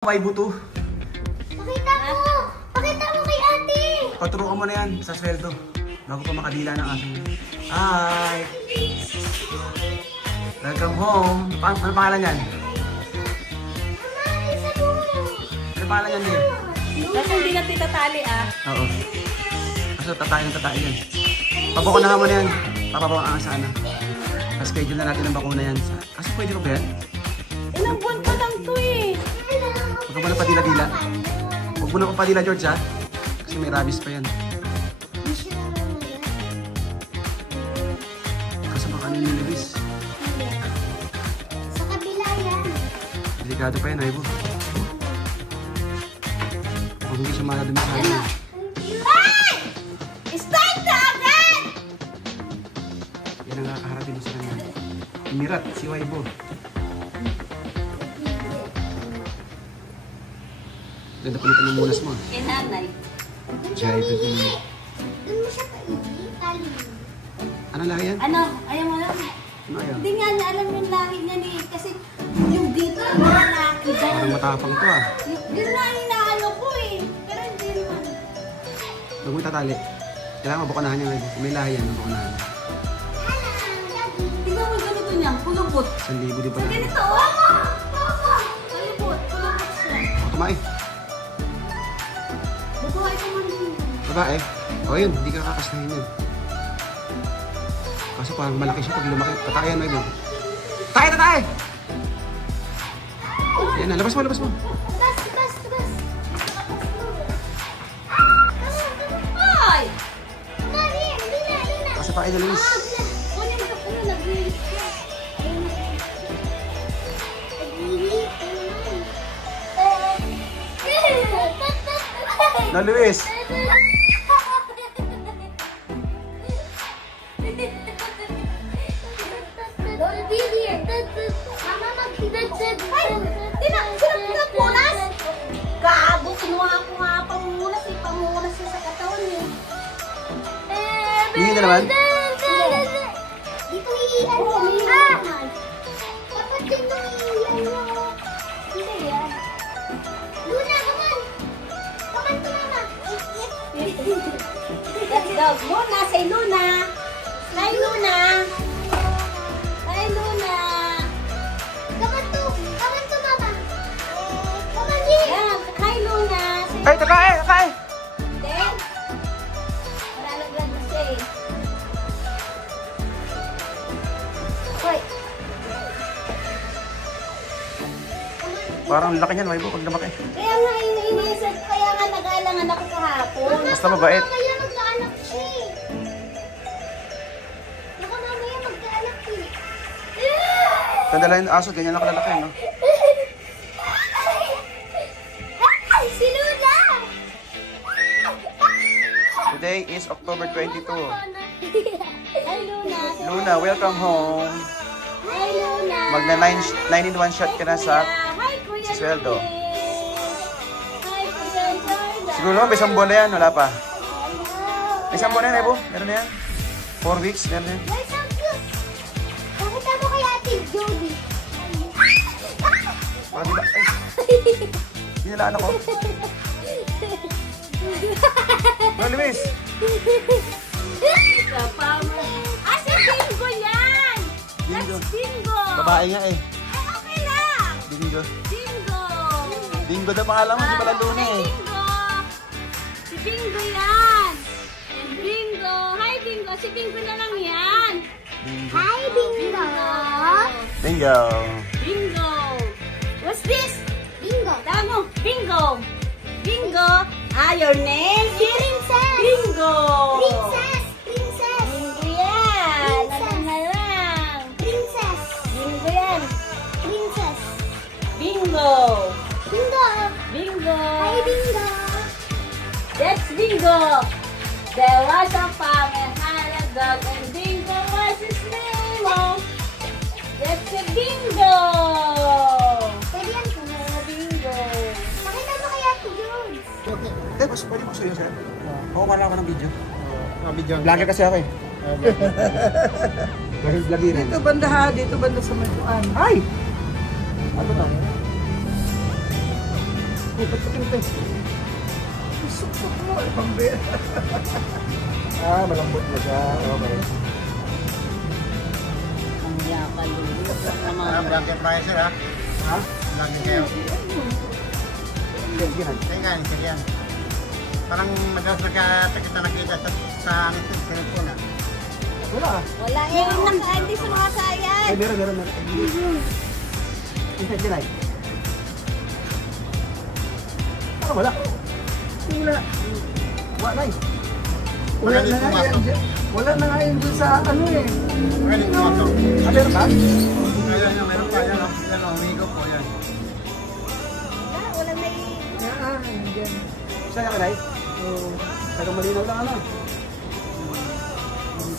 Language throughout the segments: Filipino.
May buto. Pakita mo! Pakita mo kay ate! Paturuan mo na yan sa sweldo. Bago pa makadila ng aso. Hi! Welcome home. Ano pangalan yan? Mama, isa mo! Ano pangalan yan, dear? Kasi hindi natin tatali Oo. Kaso tatay yan. Pabukunahan mo na yan. Papabawang ang sana. Pa-schedule na natin ang bakuna yan. Kaso pwede ko ba yan? Ilang buwan pa lang to eh. Huwag ka mo na padila-dila. Huwag mo na padila, George, ha? Kasi may rabies pa yan. Kaso baka ano yung nilibis? Sa kabila yan. Delikado pa yan, Ivo. Huwag hindi siya maladumi sa akin. Ay! Start na agad! Yan ang kakaharapin mo sa kanya. Mirat, si Ivo. Ganda pa nito ng munas mo. Kay nanay. Jai, ito din. Doon mo siya tali. Ano lahi yan? Ano? Ayaw mo lang. Ano ayaw? Hindi nga niya alam yung lahi niya ni. Kasi yung dito, mga laki dyan. Parang matapang to, ah. Yun na yung inaano ko eh. Pero hindi naman. Huwag mo itatali. Kailangan mabukunahan niya ngayon. Kung may lahi yan, mabukunahan. Tingnan mo ganito niya. Kulubot. 1,000 din pala. Ganito oh. Kulubot. Kulubot siya. Kumain. Bubuhay ko man din. Babae. O yun, hindi ka kakastahin yan. Kaso parang malaki siya pag lumaki. Tatayan mo yun. Tatay! Yan na, labas mo. Bas! Ay! Mali! Luna! Kasi pa kayo na, Luis. Kunin mo ko na nag-release ka. Na, Luis. Don't be here. Mama, magtidad-sad. Ay! Pinapunas! Gago! Kinuha ko nga pangunas eh. Pangunas siya sa katawan eh. Hindi na naman. Dito i-ano. Dapat dito i-ano. Hindi yan. Luna, come on. Come on to mama. Let's go. Luna, say Luna. Say Luna. Say Luna. Come on to mama. Come on here. Yan. Hi Luna. Say Ay, takae! Then, malalaglag na siya eh. Hoy. Parang laki niyan, Ivo, pag lumaki. Kaya nga iniisip, kaya nga nag-aalangan ako kahapon. Basta mabait. Mamaya magkaanak siya eh. Baka mamaya magkaanak eh. Kadala yung aso, ganyan lang kalalaki, no? Ay, si Luna! Today is October 22. Hi Luna. Luna, welcome home. Hi Luna. Magna 9-in-1 shot ka na sa Hi Kuya sweldo. Luis. Hi Kuya Jordan. Siguro naman, may isang buwan na yan, wala pa. May isang buwan na yan, Ivo. Meron na yan. 4 weeks, meron na yan. Why so cute? Pakita mo kay Ate Jody. Oh, di ba? Ay, hinilaan ako. No, Luis. Kapama. Ah, si Bingo yan! Bingo. That's Bingo! Babae nga eh. Ay, okay lang! Bingo. Bingo! Bingo daw pangalan mo, di pala Luna Hi, eh. Bingo! Si Bingo yan! And Bingo! Hi, Bingo! Si Bingo na lang yan! Bingo. Hi, Bingo. Bingo. Bingo! What's this? Bingo. Tama mo! Bingo! Bingo! Ah, your name? Princess. Bingo! Princess. Bingo yan! Alam na lang! Princess. Bingo yan! Princess. Bingo! Bingo. Bingo! Hi, Bingo. That's Bingo! There was a farm and had a dog and Bingo was his name. Oh, that's a Bingo! Pwede yan po. Bingo! Pakita mo kay Ate Jody. Eh, mas pwede mo sa'yo, sir. Oo, para ako ng video. Video. Vlogger kasi ako eh. Vlogger. Dito banda ha, dito banda sa Maduan. Ay! Ano to? ba't ito? Sukot mo, pambira. Malambot na siya. Okay. Ang yakal yun. Blanket ba kayo sir ha? Ha? Blanket kayo. Sige na. Sige yan. Parang madalas nagkakita nakita sa cellphone ha. Wala. Wala eh, hindi sumakasayad. Ay, meron. Inside din ay. Wala. Wala. Wala eh. Wala na nga yan dyan. Wala na nga yan dyan sa ano eh. Pwede pumasok. Ah, meron ba? Ayan, meron pa. Yan o, amigo po yan. Wala may... Yan, dyan. Saan ka kanay? Tagang malinaw lang ano.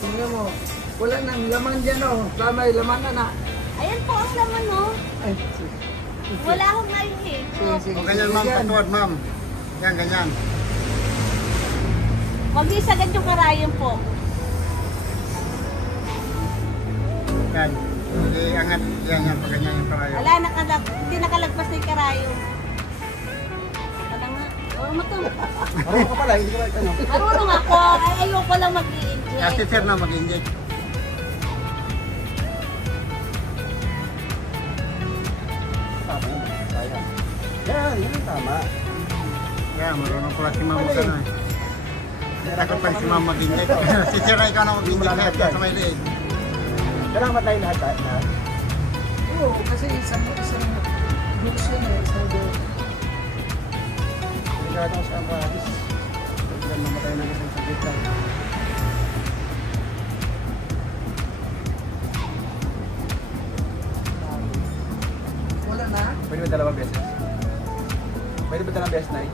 Tingnan mo. Wala nang laman dyan oh. May laman na. Ayan po ang laman, no? Ay, sige. Wala akong narinig. Sige. O ganyan ma'am, patuwad ma'am. Yan, ganyan. Huwag isagad yung karayon po. Yan. Iangat yan, pag ganyan yung parayo. Wala, hindi nakalagpas na yung karayon. Wala nga. Huwag mo to. Marunong ka pala, hindi ka ba ano? Marunong ako. Ay, ayoko lang mag-i-enjoy. Kasi sir na mag-inject. Tama yun. Sayang. Yan, yun ang tama. Yan, marunong pala si ma'am magkano eh. Takot pa si ma'am mag-inject. Si sir na ikaw na mag-inject sir, sa may liig. Kailangan matay lahat. Oo, kasi isang books yun eh. Isang books. Delikado ko sa ampatis. Biglang mamatay ng isang saglit lang. Wala na? Pwede ba dalawang beses? Pwede ba dalawang beses na eh?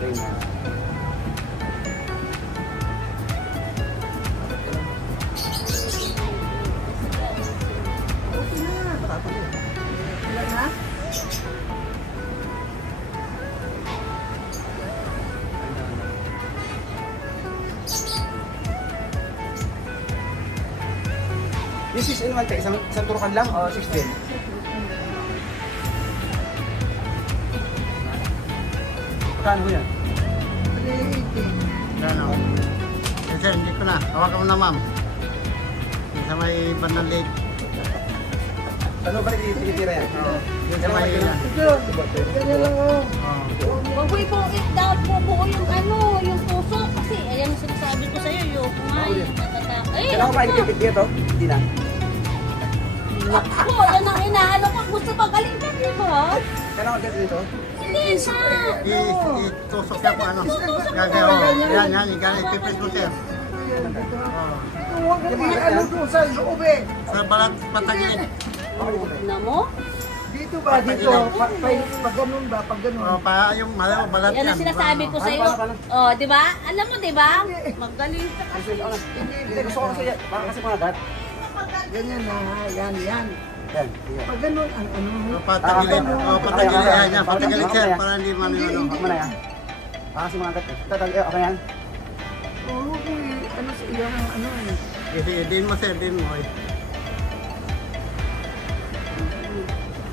Okay na. Okay na. Matapang eh. Wala na? This is in one take. Isang turukan lang o 6 din? Kano yan? 380. Yan o. Sir, hindi ko na. Hawakan mo na ma'am. Yung sa may bandang leg. Ano ba tinitira yan? Yung sa may yan. Ito, ganyan lang oh. Huwag mo ipuit daw po buo yung ano, yung puso. Kasi ayan ang sinasabi ko sa'yo, yung kumain, natatak. Ay, Kailangan ba ikipit dito? Hindi na. ako, yan ang inaano ko. Gusto ba galing ka, di ba? Kailangan ba dito? Hindi na. Itusok siya kung ano. Gagawa. Yan. Ipipis mo sir. Huwag mo ano doon sa loob eh. Sa balat patagilid. Na mo? Dito ba? Dito. Pag ganun ba? Pag ganun. O, yung malaw, balat Yan ang sinasabi ko sa'yo. Oh, di ba? Alam mo, di ba? Magaling ka kasi. Hindi, gusto ko kasi yan. Baka kasi mga gat. Ganyan na. Yan. Yan. Sige. Pag ganun, ano? Patagilid. O, patagilid. Yan. Patagilid sir. Para hindi man yung Ako na yan. Baka kasi mga gat eh. Okay yan? Oo, ano sa iyang ano eh. Kasi din mo sir, din mo.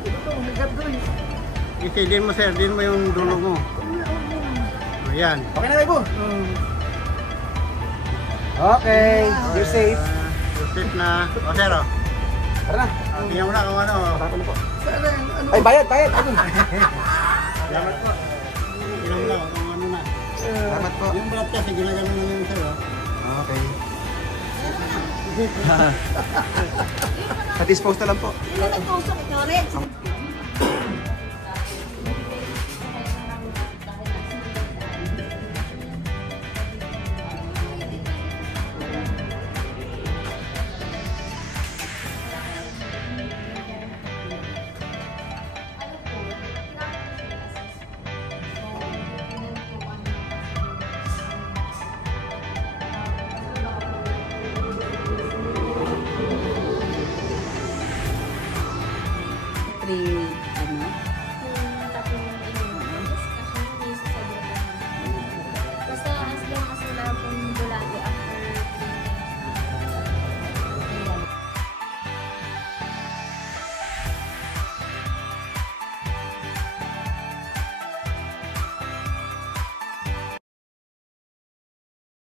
Ito, magat doon. Kasi din mo sir, din mo yung dulo mo. O, yan. Okay na, Bebo? Okay. You're safe. You're safe na. O sir, o. Tara na. Tingnan mo na kung ano. Tatapon na po. Sana yung ano. Ay, bayad. Ayun. Salamat po. Tingnan mo na kung ano na. Salamat po. Yung balat kasi ginagano mo yung sir, o. Okay. Sa dispose na lang po. Hindi na nagtusok ito rin.